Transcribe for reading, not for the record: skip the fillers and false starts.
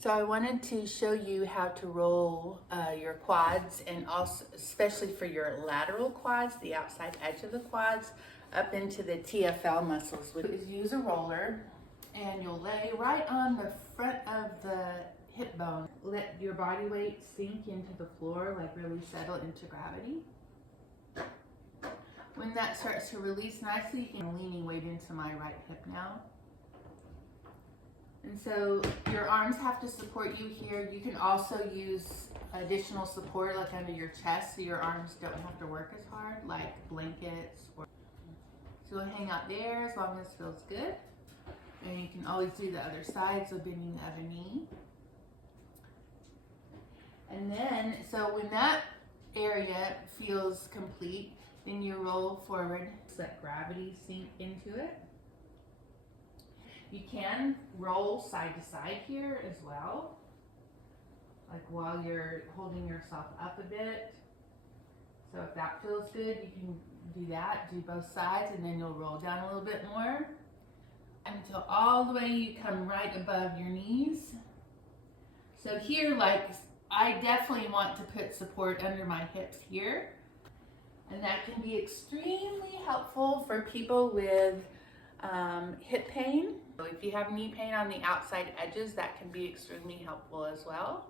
So I wanted to show you how to roll your quads, and also especially for your lateral quads, the outside edge of the quads, up into the TFL muscles. Is use a roller, and you'll lay right on the front of the hip bone. Let your body weight sink into the floor, like really settle into gravity. When that starts to release nicely, you can leaning weight into my right hip now. And so your arms have to support you here. You can also use additional support like under your chest so your arms don't have to work as hard, like blankets. So we'll hang out there as long as it feels good. And you can always do the other side, so bending the other knee. And then, so when that area feels complete, then you roll forward, let gravity sink into it. You can roll side to side here as well, like while you're holding yourself up a bit. So if that feels good, you can do that, do both sides, and then you'll roll down a little bit more until all the way you come right above your knees. So here, like, I definitely want to put support under my hips here, and that can be extremely helpful for people with hip pain. So if you have knee pain on the outside edges, that can be extremely helpful as well.